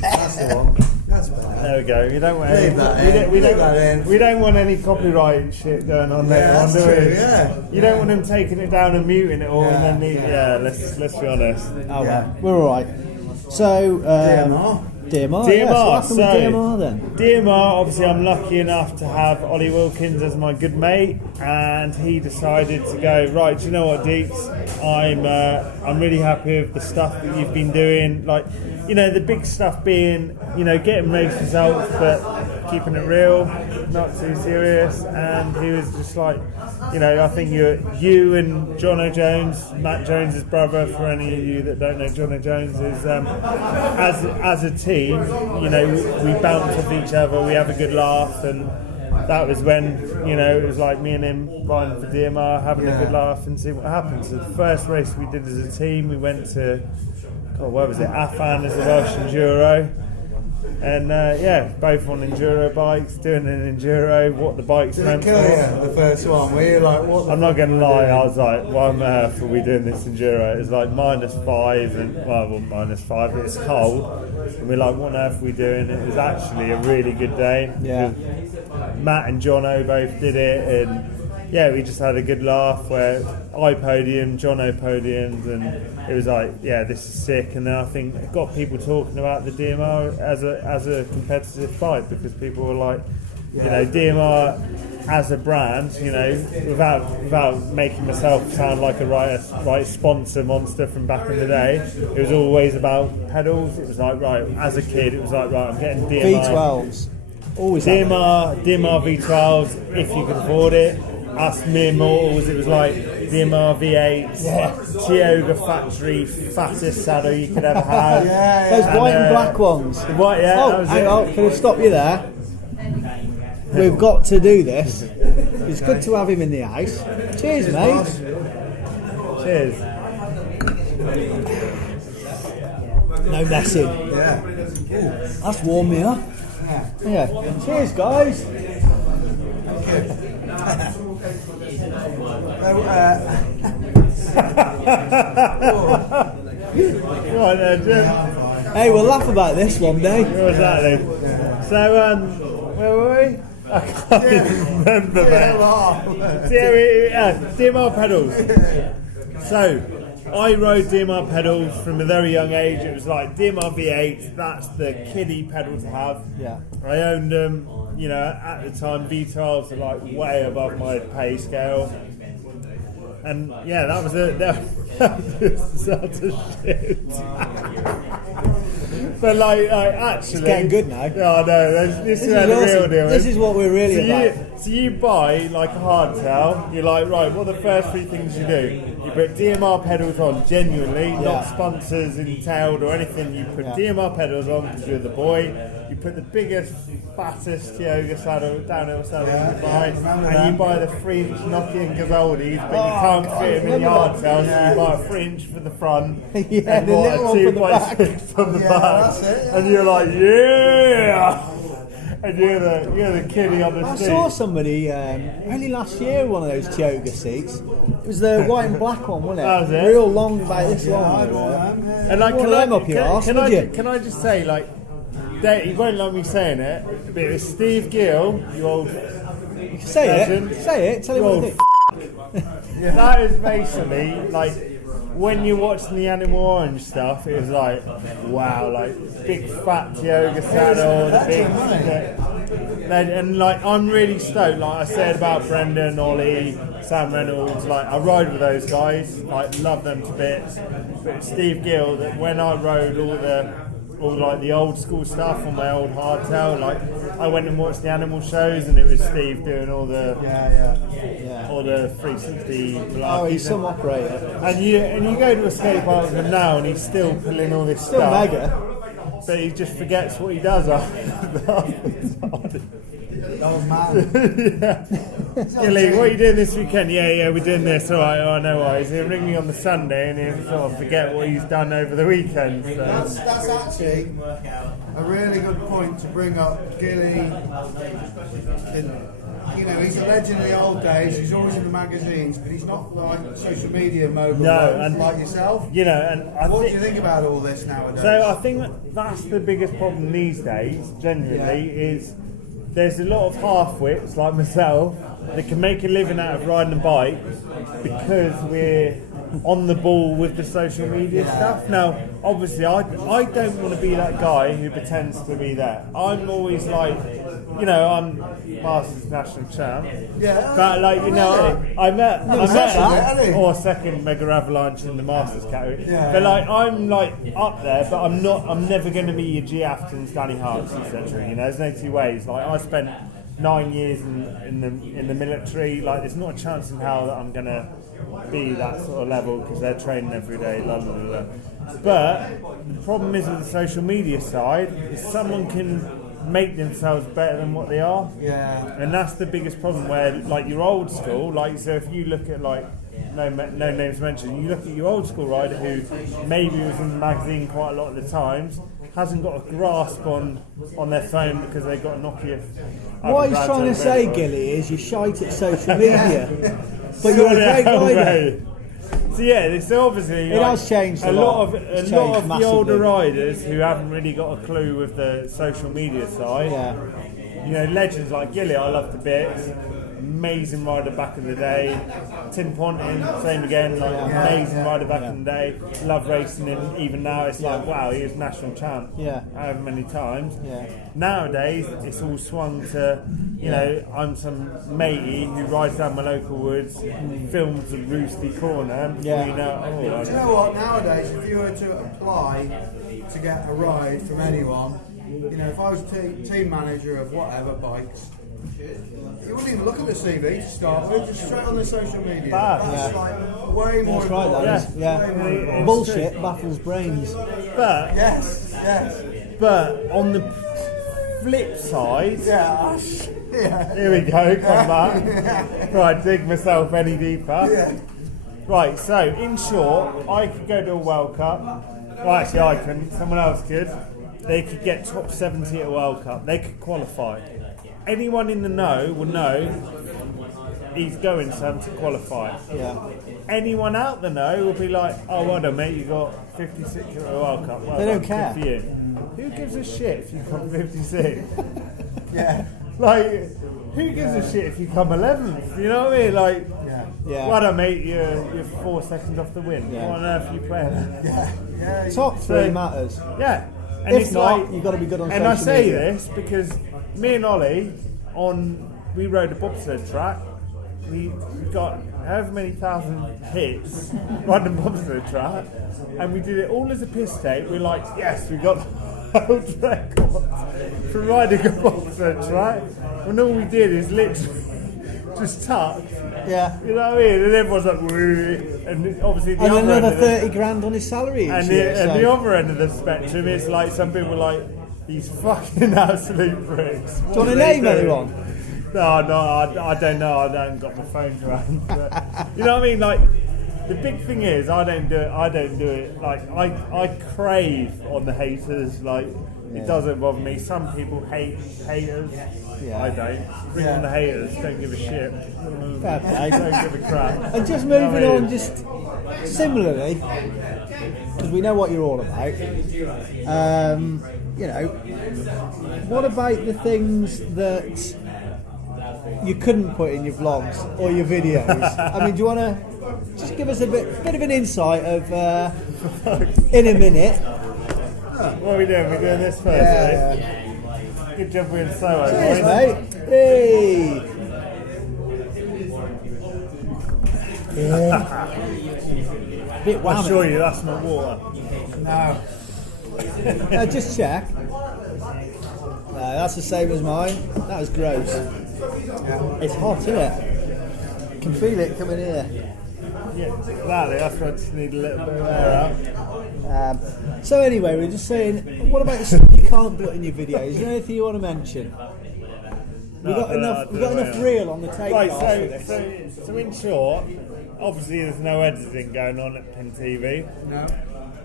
that's the one. That's better. There we go. We don't want Leave that in. we don't want any copyright shit going on there. Yeah, that's do true, we? yeah. You don't want them taking it down and muting it all, Yeah, and then let's be honest. Oh, well, we're all right. So DMR. DMR. DMR, Yeah, so what happened so with DMR then? DMR, obviously I'm lucky enough to have Ollie Wilkins as my good mate, and he decided to go, right, do you know what, Deaks, I'm really happy with the stuff that you've been doing, like, you know, the big stuff being, you know, getting race results but keeping it real, not too serious. And he was just like, you know, I think you and Jono Jones, Matt Jones's brother, for any of you that don't know Jono Jones, is as a team, you know, we bounce off each other, we have a good laugh, and that was when, you know, it was like me and him riding for DMR, having a good laugh and see what happens. So the first race we did as a team, we went to, where was it, Afan as a Welsh Enduro. And yeah, both on enduro bikes, doing an enduro, what the bike's meant for. The first one, were you like, what? I'm not going to lie, I was like, why on earth are we doing this enduro? It's like -5, and well, -5, it's cold. And we're like, what on earth are we doing? It was actually a really good day. Yeah. Matt and Jono both did it, and yeah, we just had a good laugh where I podiumed, Jono podiumed, and it was like, yeah, this is sick. And then I think it got people talking about the DMR as a competitive bike, because people were like, you know, DMR as a brand, you know, without making myself sound like a right sponsor monster from back in the day, it was always about pedals. It was like, right, as a kid, it was like, right, I'm getting DMR. V12s. Always DMR V12s if you could afford it. Us mere mortals, it was like DMR V8s, Tioga factory, fattest saddle you could ever have. Those white and black ones. The white, yeah. Oh, that was hang it. on, can I stop you there? We've got to do this. It's good to have him in the ice. Cheers, mate. Cheers. No messing. Yeah. That's warmed me up. Yeah. Cheers, guys. Right then, Jim. Hey, we'll laugh about this one day. What was that then? So, where were we? I can't even remember, man. DMR pedals. So, I rode DMR pedals from a very young age. It was like DMR V8, that's the kiddie pedal to have. Yeah. I owned them, you know, at the time V12s are like way above my pay scale. And yeah, that was such a shit. But like actually, It's getting good now. No, this is the awesome. real deal. This is what we're really about. So you buy like a hardtail, you're like, right, what are the first 3 things you do? You put DMR pedals on, genuinely, not sponsors entailed or anything. You put DMR pedals on because you're the boy. You put the biggest, fattest Tioga saddle, downhill saddle you can buy, and you buy the 3-inch Nokia and Gazoldi's, but you can't fit them in the hardtail, so you buy a 3-inch for the front, Yeah, and the little one for the back. 2x6 from the back, that's it, yeah. and you're like, yeah! And you're the kiddie on the I street. saw somebody only last year one of those Tioga seats. It was the white and black one, wasn't it? That was it. Real long, about this long. And like, One of them up your arse, would you? can I just say, like, he won't like me saying it, but it was Steve Gill, you old Say legend. it. Say it. Tell him what you think. That is basically like when you're watching the Animal Orange stuff, it was like, wow, like big fat Tioga saddle, the big, and like I'm really stoked. Like I said about Brendan, Ollie, Sam Reynolds, like I rode with those guys, like love them to bits. But Steve Gill, that when I rode all like the old school stuff on my old hardtail, like I went and watched the animal shows and it was Steve doing all the all the 360 Oh, he's some operator. and you go to a skate park with him now and he's still pulling all this Still stuff, mega. but he just forgets what he does after Oh man. Gilly, what are you doing this weekend? Yeah, we're doing this. All right, oh, no worries. He'll ring me on the Sunday and he'll sort of forget what he's done over the weekend. So. That's actually a really good point to bring up. Gilly, you know, he's a legend in the old days. He's always in the magazines, but he's not like social media mogul like yourself. You know, and What do you think about all this nowadays? So I think that's the biggest problem these days, genuinely, is there's a lot of half-wits like myself that can make a living out of riding a bike because we're on the ball with the social media stuff. Now, obviously, I don't want to be that guy who pretends to be that. I'm always like, you know, I'm Masters national champ. Yeah. But like, you know, I met that, or second mega avalanche in the Masters category. Yeah. But like, I'm like up there, but I'm not. I'm never going to be your G Aftons, Danny Harts, etc. You know, there's no two ways. Like, I spent 9 years in the military. Like, there's not a chance in hell that I'm gonna be that sort of level because they're training every day. Blah, blah, blah. But the problem is with the social media side is someone can make themselves better than what they are. Yeah. And that's the biggest problem. Where like your old school, like so if you look at like no names mentioned, you look at your old school rider who maybe was in the magazine quite a lot of the times, hasn't got a grasp on their phone because they've got a Nokia. What he's trying to say, Gilly, is you're shite at social media, but you're a great rider. So yeah, so obviously It has changed a lot. A It's lot changed of the older massively. riders who haven't really got a clue with the social media side. Yeah. You know, legends like Gilly, I love to bits. Amazing rider back in the day. Tim Ponting, same again, like amazing rider back in the day. Love racing him. Even now, it's like, wow, he was national champ. Yeah. However many times. Yeah. Nowadays, it's all swung to, you know, I'm some matey who rides down my local woods, films a roosty corner. Yeah. You know, Do you know what? Nowadays, if you were to apply to get a ride from anyone, you know, if I was team manager of whatever bikes, you wouldn't even look at the CV to start with, just straight on the social media. That's like way more That's right, that important. is. Yeah. Way more important. Bullshit baffles brains. But Yes. but on the flip side, Yeah. here we go, come back. Right, dig myself any deeper. Yeah. Right, so in short, I could go to a World Cup. Well, actually, I couldn't. Someone else could. They could get top 70 at a World Cup. They could qualify. Anyone in the know will know he's going to qualify. Yeah. Anyone out the know will be like, oh, well done, mate, you got 56 at a World Cup. Well They don't done, care. good for you. Who gives a shit if you come 56? Yeah. Like, who gives a shit if you come 11th? You know what I mean? Like, Yeah. well done, mate, you're 4 seconds off the win. Yeah. What on earth are you playing at? Yeah. Top three So- matters. Yeah. And If it's not, like, you've got to be good on and social I say media. this because me and Ollie, we rode a bobsled track. We got however many thousand hits riding a bobsled track, and we did it all as a piss take. We're like, yes, we got the world record for riding a bobsled track. And all we did is literally just tuck. Yeah. You know what I mean? And everyone's like, woo. And obviously the And other another end of the- 30 grand on his salary each and year. the, and so- the other end of the spectrum is like some people are like, he's fucking absolute pricks. Do you want to name anyone? No, I don't know. I haven't got my phone to hand. But, you know what I mean? Like, the big thing is, I don't do it. Like, I crave on the haters. Like, it doesn't bother me. Some people hate haters. Yeah. I don't. Bring on the haters. Don't give a shit. Fair play. Don't give a crap. And just You know moving what I on, mean? just similarly, because we know what you're all about. You know, what about the things that you couldn't put in your vlogs or your videos? I mean, do you want to just give us a bit of an insight of in a minute? What are we doing? We're doing this first, eh? Good job we're in Soho, Cheers, boys. mate. Hey. Bit I whammy. assure you, that's not water. Just check. That's the same as mine. That was gross. It's hot, isn't it? I can feel it coming here. Yeah, exactly. That's why I just need a little bit of air out. So anyway, we're just saying, what about the stuff you can't put in your videos? Is there anything you want to mention? We've got enough reel on the tape Right, for this. so in short, obviously there's no editing going on at Pin TV. No.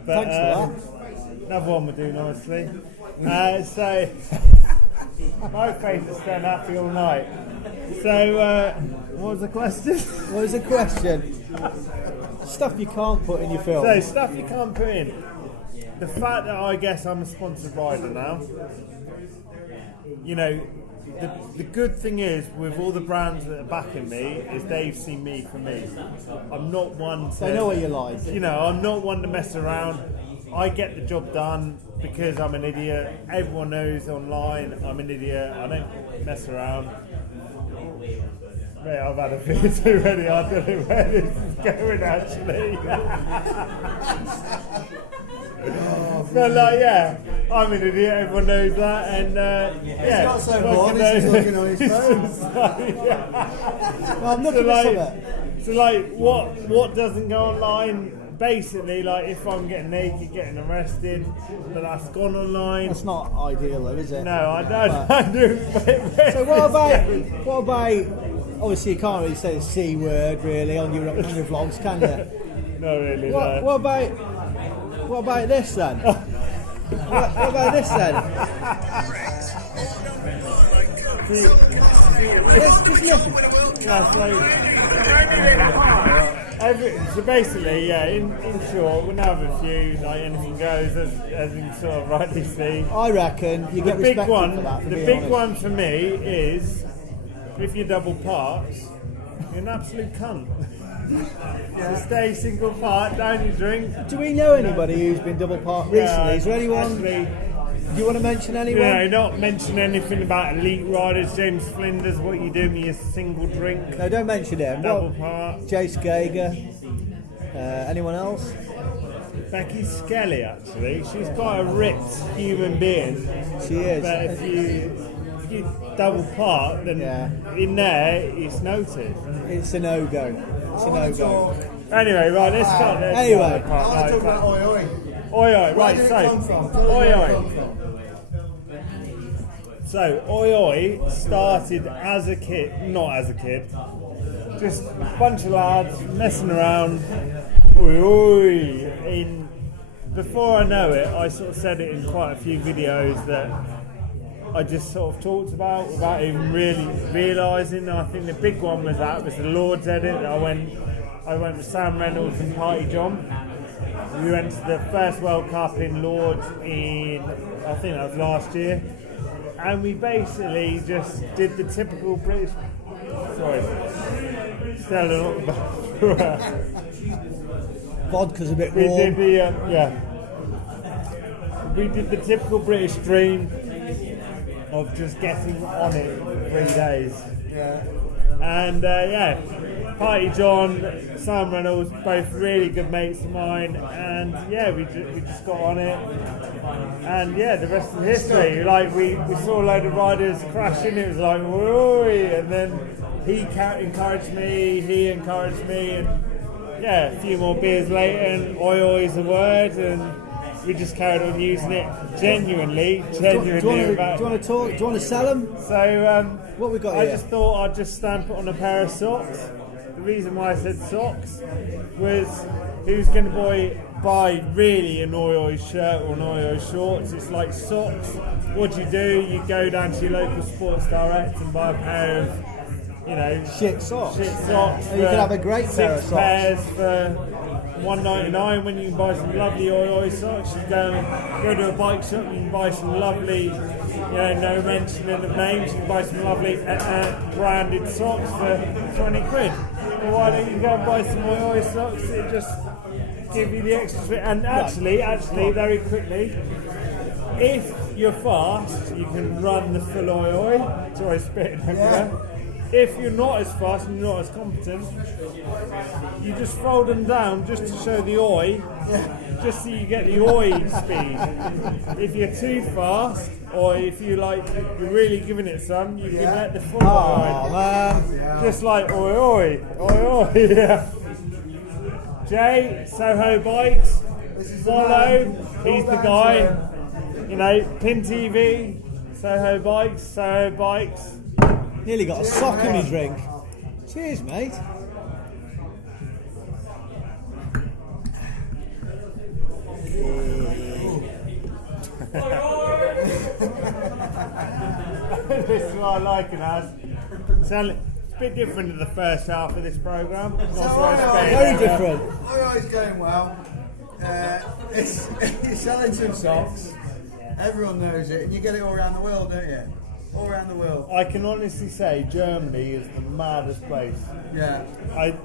But, Thanks for another one we're doing, honestly. So, my face is staying happy all night. So, what was the question? What was the question? Stuff you can't put in your film. So, stuff you can't put in. The fact that I guess I'm a sponsored rider now. you know, the good thing is with all the brands that are backing me is they've seen me for me. I'm not one to... They know what you like. You know, I'm not one to mess around. I get the job done because I'm an idiot. Everyone knows online I'm an idiot. I don't mess around. Mate, I've had a few too many. I don't know where this is going actually. But like, yeah, I'm an idiot. Everyone knows that, and yeah. Not so bored. He's looking on his phone. Well, I'm looking at something. So like, what doesn't go online? Basically, like if I'm getting naked, getting arrested, but that's gone online. That's not ideal, though, is it? No, I do. So what about? Obviously, you can't really say the C word really on your vlogs, can you? No, really. What about this then? what about this then? Just listen. That's like, so basically, yeah. In short, we'll have a few. Like anything goes, as you sort of rightly see. I reckon you get respected for that. The big one for me is if you double parts, you're an absolute cunt. So stay single part, down your drink. Do we know anybody who's been double part recently? Is there anyone? Actually, Do you want to mention anyone? no, not mention anything about elite riders. James Flinders, what you do with your single drink. No, don't mention him. Double part. Jace Gager. Anyone else? Becky Skelly, actually. She's quite a ripped human being. She is. But if you double part, then in there it's noted. It's a no-go. It's a no-go. Anyway, right, let's start there. Anyway. I want to talk about Oi Oi. Oi, Where right, did it so. come from? Tell us where it Oi. come from. So, Oi started as a kid, not as a kid, just a bunch of lads messing around. Oi. Before I know it, I sort of said it in quite a few videos that I just sort of talked about without even really realising. I think the big one was the Lord's edit. I went with Sam Reynolds and Party John. We went to the first World Cup in Lords I think that was last year, and we basically just did the typical British. Sorry, Stella, not the Vodka's a bit We warm. did we did the typical British dream of just getting on it for 3 days. Yeah. And Party John, Sam Reynolds, both really good mates of mine, and we just got on it, and the rest is history. Like we saw a load of riders crashing, it was like whoa, and then he encouraged me, and a few more beers later, and oi is a word, and we just carried on using it genuinely. Do you want to talk? Do you want to sell them? So What we got I here? just thought I'd just stamp it on a pair of socks. The reason why I said socks was who's going to buy really an Oi shirt or an Oi shorts? It's like socks. What do? You go down to your local Sports Direct and buy a pair of, Shit socks. shit socks. You can have a great pair of 6 socks. pairs for $1.99 when you can buy some lovely Oi socks. You go to a bike shop, you can buy some lovely, no mentioning of names, you can buy some lovely branded socks for 20 quid. Well, why don't you go and buy some Oi socks? It just give you the extra bit. And actually, very quickly, if you're fast, you can run the full Oi. Sorry, spitting over there. If you're not as fast and you're not as competent, you just fold them down just to show the Oi, just so you get the Oi speed. If you're too fast, or if you're really giving it some, you can let the full Oi. Man. Just like oi, yeah. Jay, Soho Bikes, follow, he's the guy. Pin TV, Soho Bikes. Nearly got a sock in my drink. Cheers, mate. This is what I like it as. It's a bit different to the first half of this programme. Very different. Oi Oi's going well. You're selling some socks. Everyone knows it, and you get it all around the world, don't you? all around the world. I can honestly say Germany is the maddest place. Yeah.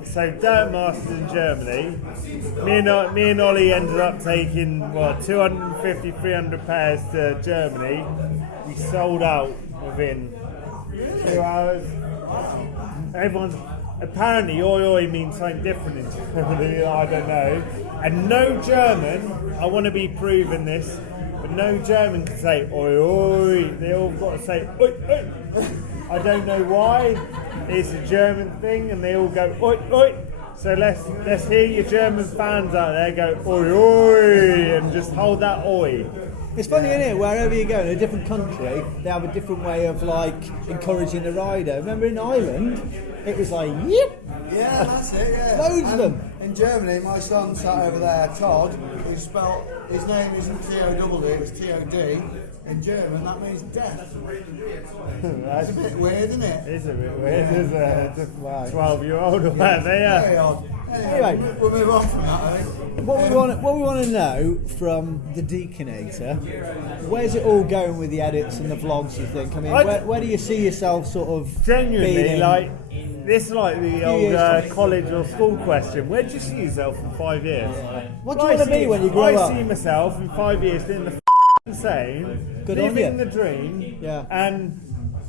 So Dirt Masters in Germany, me and Ollie ended up taking 250, 300 pairs to Germany. We sold out within 2 hours. Everyone's apparently oi means something different in Germany. I don't know. And no German, I want to be proven this, but no German can say oi oi. They all got to say oi oi. I don't know why. It's a German thing, and they all go oi oi. So let's hear your German fans out there go oi oi and just hold that oi. It's funny, isn't it? Wherever you go in a different country, they have a different way of like encouraging the rider. Remember in Ireland, it was like yip. Yeah, that's it, yeah. Loads of them. In Germany, my son sat over there, Todd, who spelt, his name isn't T-O-D-D, it's T-O-D. In German, that means death. It's a bit weird, isn't it? It's a bit weird. There's a 12-year-old or whatever, Very yeah. odd. Anyway. We'll move on from that, I think. What we want to know from the Deakinator, where's it all going with the edits and the vlogs, you think? I mean, where do you see yourself sort of genuinely, being in- like, this is like the old years. college or school question. Where do you see yourself in 5 years? What do you want to be when you grow up? I see myself in 5 years doing the same, Good on living you. the dream, Yeah. and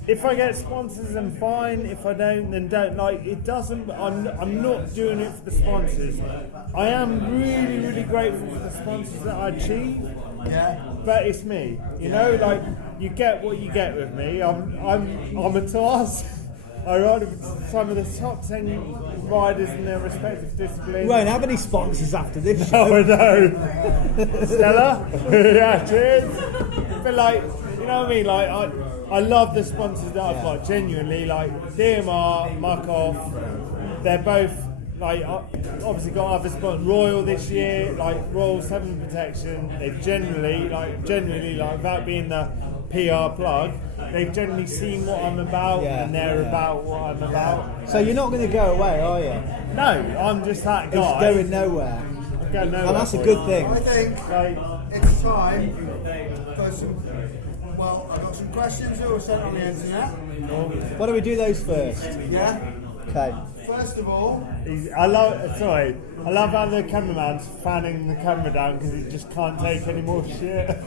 if I get sponsors, then fine. If I don't, then don't. Like, it doesn't. I'm not doing it for the sponsors. I am really, really grateful for the sponsors that I achieve. Yeah. But it's me, you know. Like, you get what you get with me. I'm a toss. I ride with some of the top 10 riders in their respective disciplines. We won't have any sponsors after this show. Oh no, Stella. Yeah, cheers. But like, you know what I mean? Like, I love the sponsors that I've got. Genuinely, like DMR, Muc-Off. They're both like obviously got other sponsors. Royal this year, like Royal 7 Protection. They've genuinely like without being the PR plug, they've generally seen what I'm about and they're about what I'm about. So you're not going to go away, are you? No, I'm just that guy. It's going nowhere. I'm going nowhere. And that's a good thing. I think Like, it's time for some. Well, I've got some questions that were sent on the internet. Why don't we do those first? Yeah. Okay. First of all, I love how the cameraman's fanning the camera down because he just can't take any more shit.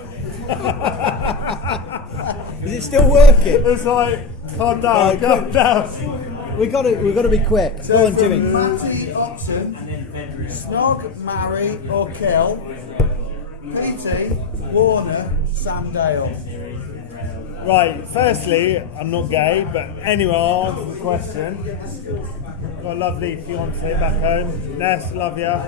Is it still working? It's like, calm down, calm down. We got to be quick. Go on, Jimmy. Matty Oxon, Snog, Marry or Kill, PT, Warner, Sam Dale. Right, firstly, I'm not gay, but anyway, I'll answer the question. Got a lovely fiance back home. Ness, love ya.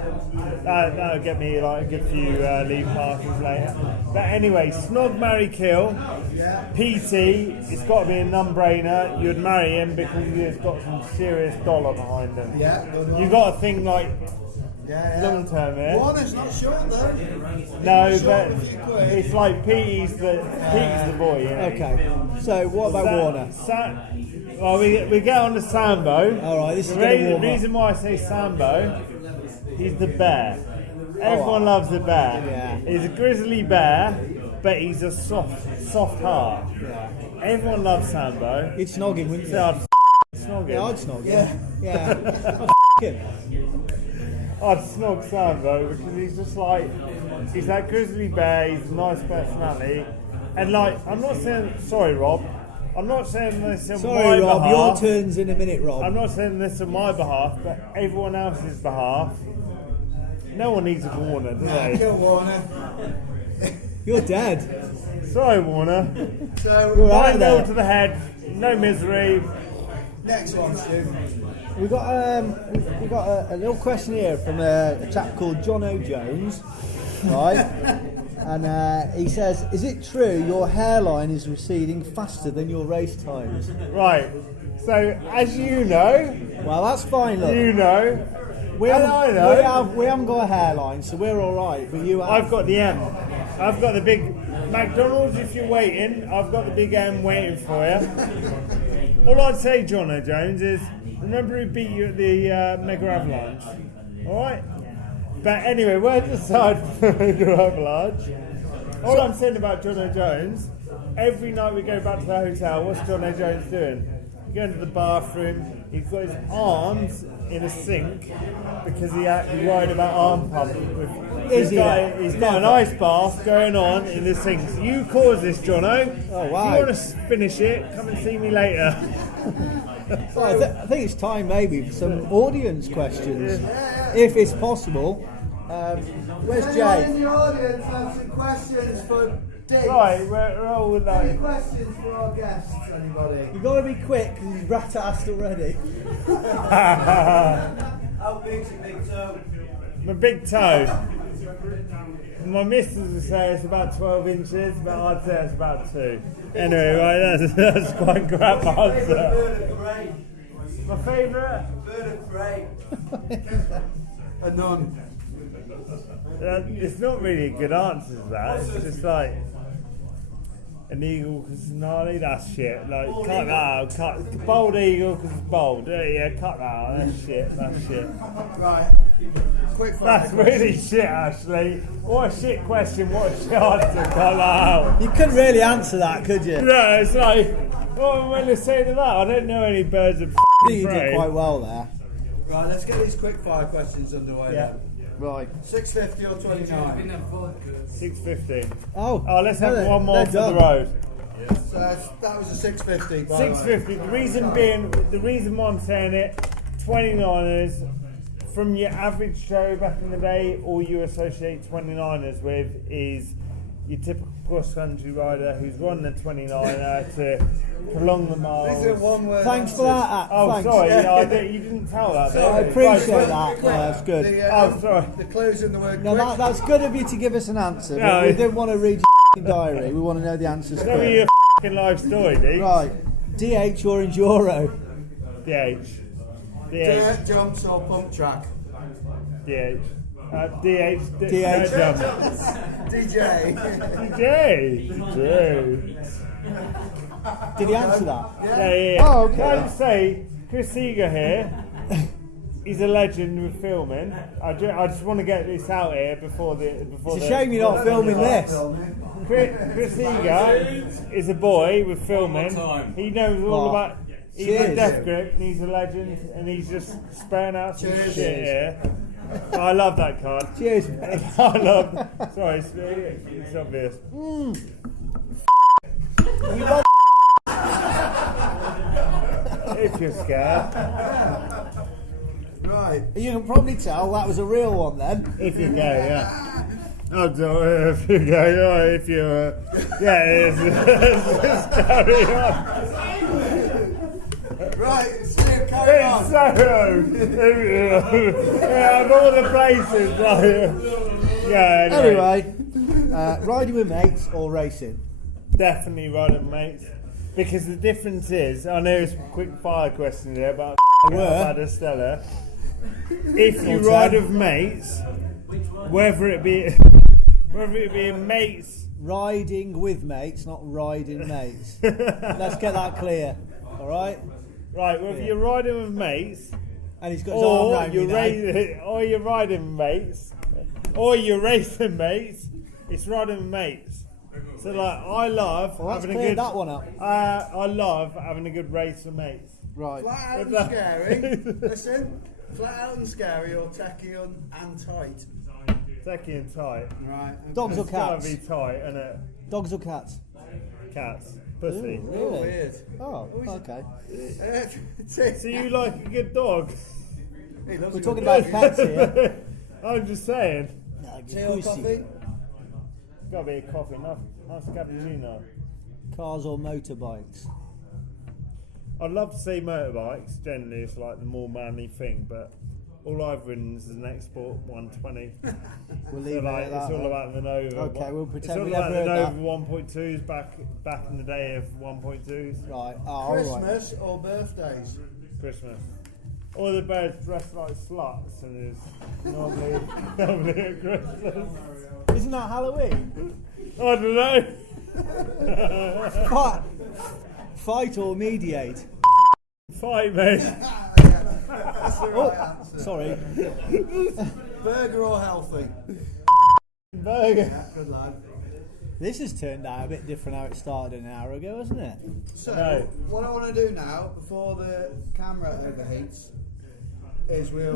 That'll get me like a good few leave parties later. But anyway, Snog, Marry, Kill. PT, it's got to be a non-brainer. You'd marry him because he's got some serious dollar behind him. Yeah, good one. You got to think like Yeah. long term here. Warner's not short though. No, Short but a few quid. it's like Pete's the boy. You know? Okay. So what about Warner? Well, we get on to Sambo. All right, this is The going to warm reason up. why I say Sambo, he's the bear. Everyone loves the bear. Yeah. He's a grizzly bear, but he's a soft heart. Yeah. Everyone loves Sambo. You'd snog him, wouldn't you? So I'd snog him. Yeah, I'd snog him. Yeah. Yeah. I'd snog Sambo because he's just like, he's that grizzly bear, he's a nice personality. And like, I'm not saying, sorry Rob, I'm not saying this on Sorry, my Rob. behalf. Your turn's in a minute, Rob. I'm not saying this on my behalf, but everyone else's behalf. No one needs a Warner, do they? Kill Warner. You're dead. Sorry, Warner. So, You're right Right nail there. to the head, no misery. next one, Stu. We got a little question here from a chap called John O. Jones, right? And he says, "Is it true your hairline is receding faster than your race times?" Right. So, as you know, Well, that's fine. Look, we haven't, I know. we haven't got a hairline, so we're all right. But you have. I've got the M. I've got the big McDonald's. If you're waiting, I've got the big M waiting for you. All I'd say, John O. Jones, is remember who beat you at the Mega Avalanche. All right. But anyway, we're aside from Mega Avalanche. All I'm saying about John O. Jones every night we go back to the hotel, what's John A. Jones doing? He goes into the bathroom, he's got his arms in a sink because he worried about arm pump. He's got an ice bath going on in the sink. So you caused this, Jono. Oh, wow. If you want to finish it, come and see me later. Well, I think it's time maybe for some audience questions, if it's possible. Where's Anyone in Jay? the audience have some questions for Deaks? Right, we're all Any like... questions for our guests, anybody? You've got to be quick because he's rat-assed already. How big's your big toe? My big toe. My missus would say it's about 12 inches, but I'd say it's about 2. Anyway, right, that's quite a crap answer. Bird of prey. My favourite? Bird of prey. A nun. It's not really a good answer to that. It's just like an eagle because it's gnarly. That's shit. Like cut that out. Bold eagle because it's bold. Yeah, cut that out. That's shit. That's shit. Right. Quick fire. That's really shit, Ashley. What a shit question. What a shit answer. Cut that out. You couldn't really answer that, could you? Yeah, it's like, what am I going to say to that? I don't know any birds of I think you did prey. quite well there. Right, let's get these quick fire questions underway. Yeah. Right. 650 or 29? 650. Oh, Let's have no, one more they're for done. the road. So that was a 650. by the way. 650. The reason why I'm saying it, 29ers, from your average show back in the day, all you associate 29ers with is your typical cross-country rider who's run the 29er to prolong the miles. These are one word. Thanks for that. Oh, Thanks. sorry, you didn't tell that. I did you? appreciate that. That's good. Oh, sorry. The clues in the word No, quick. that's good of you to give us an answer. No. But we didn't want to read your diary. We want to know the answers Tell me quick. your f***ing life story, Deaks. Right. DH or Enduro? DH. Dirt, jumps or pump track? DH. DH. DH. DJ. DJ. Did he answer that? Yeah. Oh, okay. Can I say, Chris Seeger here, he's a legend with filming. I just want to get this out here before It's a shame you're not filming this. Chris Seeger is a boy with filming. He knows all about. He's a Cheers. death grip and he's a legend and he's just sparing out some Cheers. shit here. I love that card. Cheers, mate. I love. Sorry, it's obvious. If you're scared. Right. You can probably tell that was a real one then. If you go, yeah. Oh, sorry, if you go, yeah, if you, yeah, it's carry on. Right, Steve, carry It's on. Soho. Yeah, of all the places, like, yeah, Anyway, riding with mates or racing? Definitely riding mates. Because the difference is, I know it's a quick fire question here, but about Estella. If you ride with mates, whether it be mates, Riding with mates, not riding mates. Let's get that clear. All right? right? Whether you're riding with mates, And he's got his arm or round you now. or you're riding mates, or you're racing mates, it's riding with mates. So like, I love Well, that's having a cleared good. that one up. I love having a good race with mates. Right. Flat out and If scary. Listen, flat out and scary or tacky and tight. Techie and tight. Right. Okay. Dogs or It's gotta cats? be tight, and it Dogs or cats? cats, pussy. Oh, Really? weird. Oh, okay. So you like a good dog? We're talking about pets here. I'm just saying. No, Tea or pussy. coffee? Gotta be a coffee, nice cappuccino. Cars or motorbikes? I'd love to see motorbikes. Generally, it's like the more manly thing, but all I've ridden is an Export 120. We'll So leave it like, at that. it's all then. about the Nova. Okay, we'll pretend it's we all about never the heard Nova 1.2s back in the day of 1.2s. Right. Oh, all right. Christmas or birthdays? Christmas. All the birds dressed like sluts, and it's normally at Christmas. Isn't that Halloween? I don't know. Fight or mediate? Fight, mate. That's the right answer. Sorry. Burger or healthy? Burger. Good lad. This has turned out a bit different how it started an hour ago, hasn't it? So, No. what I want to do now, before the camera overheats, is we'll.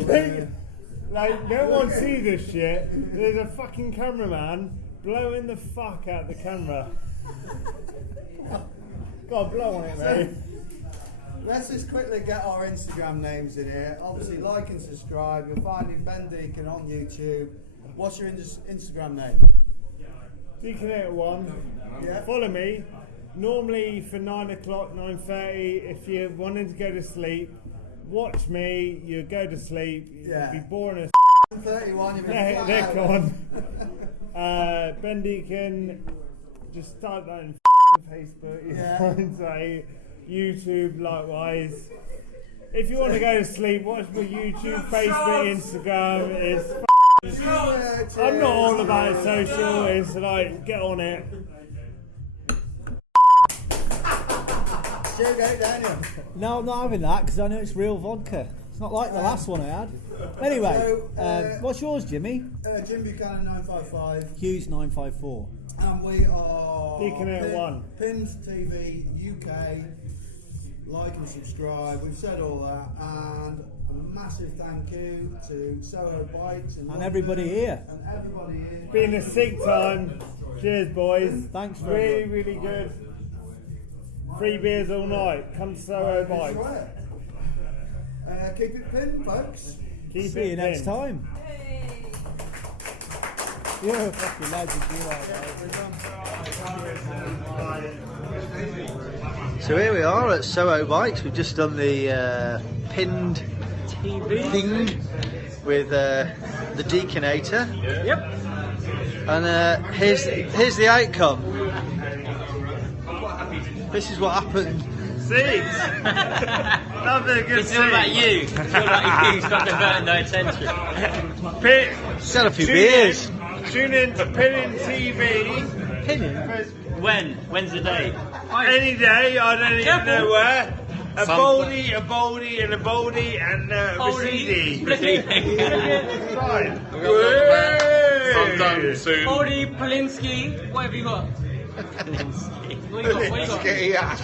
Like, no one sees this shit. There's a fucking cameraman blowing the fuck out the camera. God, blow on it, mate. Let's just quickly get our Instagram names in here. Obviously, like and subscribe. You'll find him, Ben Deakin, on YouTube. What's your Instagram name? Deakin81. Yeah. Follow me. Normally for 9 o'clock, 9:30, if you're wanting to go to sleep, watch me, you go to sleep, Yeah. you'll be boring as 31. You've been yeah, flat they're out. gone. Ben Deakin, just type that in Facebook, you Yeah. find say YouTube likewise. If you want to go to sleep, watch my YouTube, Facebook, Instagram. It's I'm not all about it social, it's like, get on it. Daniel. No, I'm not having that because I know it's real vodka. It's not like the last one I had. Anyway, what's yours, Jimmy? Jim Buchanan 955, Hughes 954. and we are Deakin81. Pins TV UK. Like and subscribe. We've said all that, and a massive thank you to Soho Bikes And everybody here. And everybody here. Been a sick time. Cheers, boys. Thanks for Really, everyone. really good. Free beers all night. Come to Soho Bikes. Keep it pinned, folks. Keep See it you next pinned. time. You're a fucking legend, you are, mate. So here we are at Soho Bikes. We've just done the pinned thing with the Deakinator. Yep. And here's the outcome. This is what happened. See? Nothing good. It's all about you. It's all about you. It's not diverting no attention. Pit. Got a few beers. Tune in to Pinning TV. Pinning? When? When's the day? Any day, I don't even Careful. know where. A Some- boldy, a boldy, and a boldy, and a Receedy. Fine. I'm done soon. Odie, Polinsky, what have you got? Polinsky. What have you got?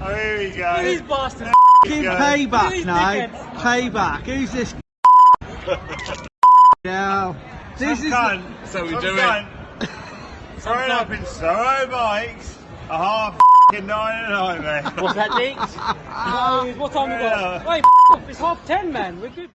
Oh, here we go. These bastards. Fucking go. payback These now. dickheads. Payback. Who's this? Now, this is. Cunt. So we Some do cunt. it. Throwing up in Soho Bikes a half f***ing 9 at night, mate. What's that, Deaks? What time we got? Yeah. Wait, it's 10:30, man. We're good.